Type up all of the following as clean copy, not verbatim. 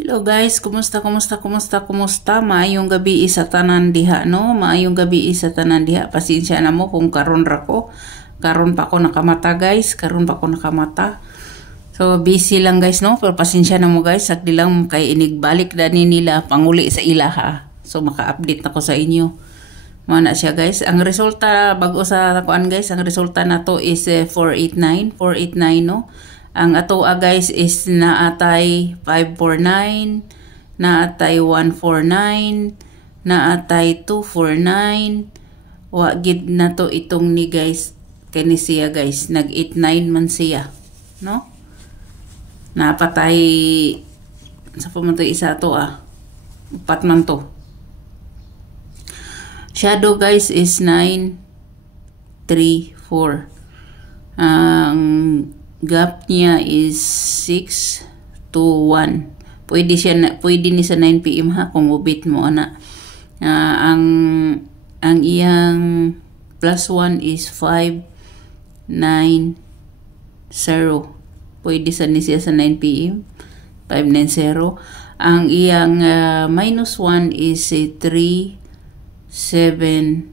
Hello guys, kumusta? Maayong gabi sa tanan diha, no? Maayong gabi sa tanan diha. Pasensya na mo kung karon ra ko. Karon pa ako nakamata guys, So busy lang guys, no? Pero pasensya na mo guys, sakdi lang kay inigbalik na nila panguli sa ilaha. So maka-update na ko sa inyo. Mana siya guys. Ang resulta bago sa kuan guys, ang resulta na to is 489, no? Ang atoa guys is naatay 549, naatay 149, naatay 249. Wa gid na to itong ni guys kani siya guys, nag 89 man siya, no? Napatay sa pumunto isa to upat man to. Shadow guys is 9 3 4. Ang gap niya is 6 to 1. Pwede ni sa 9 PM kung ubit mo ana. Ang iyang plus 1 is 5 9 0. Pwede ni siya sa 9 PM 590. Ang iyang minus 1 is 3 7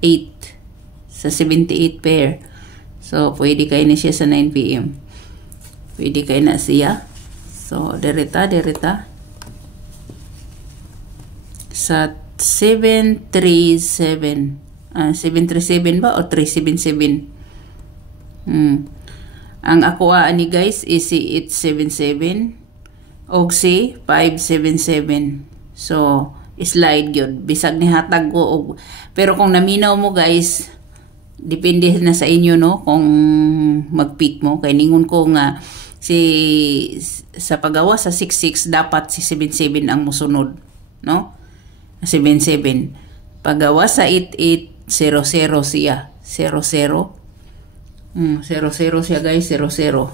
8 sa 78 pair. So, pwede kayo na siya sa 9 PM. Pwede kayo na siya. So, derita. Sa 737. 737 ba o 377? Ang ako ani guys is si 877. O si 577. So, slide yun. Bisag ni hatag ko. Pero kung naminaw mo guys, depende na sa inyo, no, kung mag-pick mo. Kaya ningon ko nga sa paggawa sa 66 dapat si 77 ang musunod, no? 77. Paggawa sa 8800 siya 00. 00 siya guys, 00.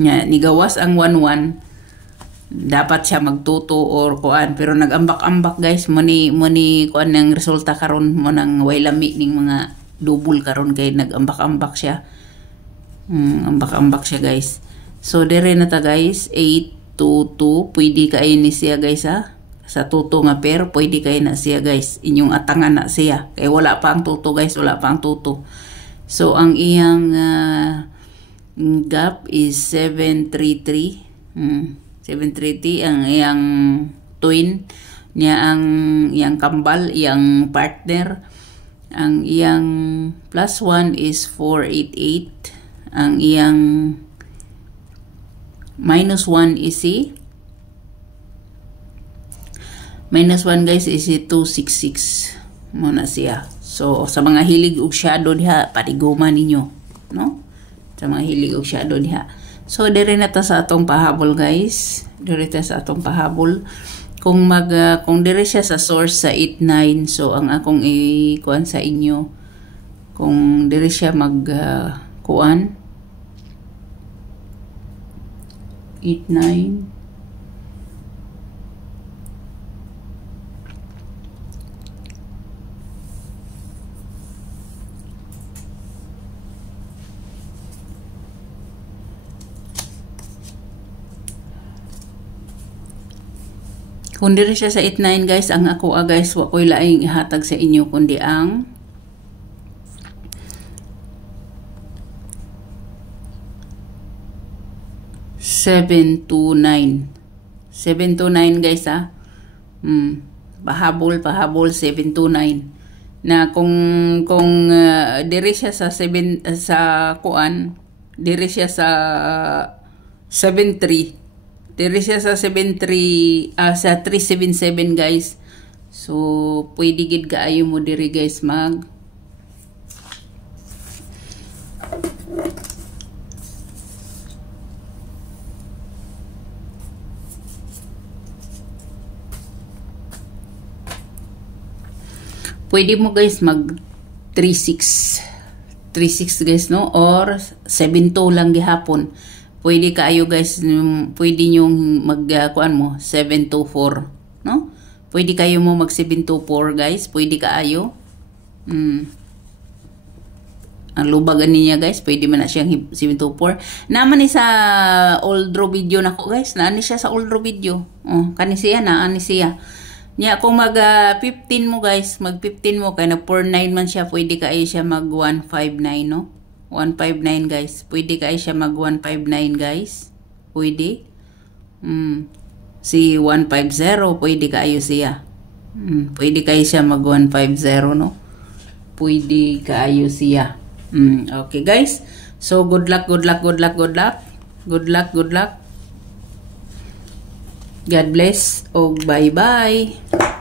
Nya nigawas ang 11 dapat siya magtuto or kuan, pero nagambak-ambak guys mo ni kuan ng resulta karon mo nang way lami ning mga double karon kay nagambak-ambak siya. Ambak-ambak siya guys. So dire na ta guys 822 pwede kay ni siya guys sa tuto nga pair pwede kay na siya guys, inyong atangan na siya kay wala pa ang tuto guys, wala pa ang tuto. So ang iyang gap is 733. 730 ang iyang twin niya, ang iyang kambal, iyang partner. Ang iyang plus 1 is 488. Ang iyang minus 1 is minus 1 guys is 266 muna siya. So sa mga hilig og shadow diha, patiguman ninyo, no? Sa mga hilig og shadow diha. So dire na ta sa atong pahabol guys. Dire ta sa atong pahabol. Kung dire siya sa source sa 89, so ang akong i-kuan sa inyo, kung dire siya kuan 89 kung diri siya sa 89 guys, ang ako guys, wa ko'y laing ihatag sa inyo kundi ang $729 guys pahabol 729 na kung diri siya sa 7 sa kuan, diri siya sa 73. Diri siya sa 73 sa 377 guys. So pwede gid kaayo mo diri guys pwede mo guys mag 36 guys, no, or 72 lang gihapon. Pwede kaayo guys, pwede nyong kuan mo 724, no? Pwede kayo mo mag 724 guys, pwede kaayo. ang lubagan niya guys, pwede man na siyang 724. Naman ni sa old draw video na ko guys, naan ni siya sa old draw video. Oh, kani siya naan ni siya. Nya kung mag 15 mo guys, mag 15 mo kay na 49 man siya, pwede ka ay siya mag 159 no. 159 guys. Pwede ka ay siya mag 159 guys. Pwede. Si 150 pwede ka ayo siya. Pwede ka ay siya mag 150 no. Pwede ka ayo siya. Okay guys. So good luck, good luck, good luck, good luck. Good luck, good luck. God bless. Oh, bye-bye.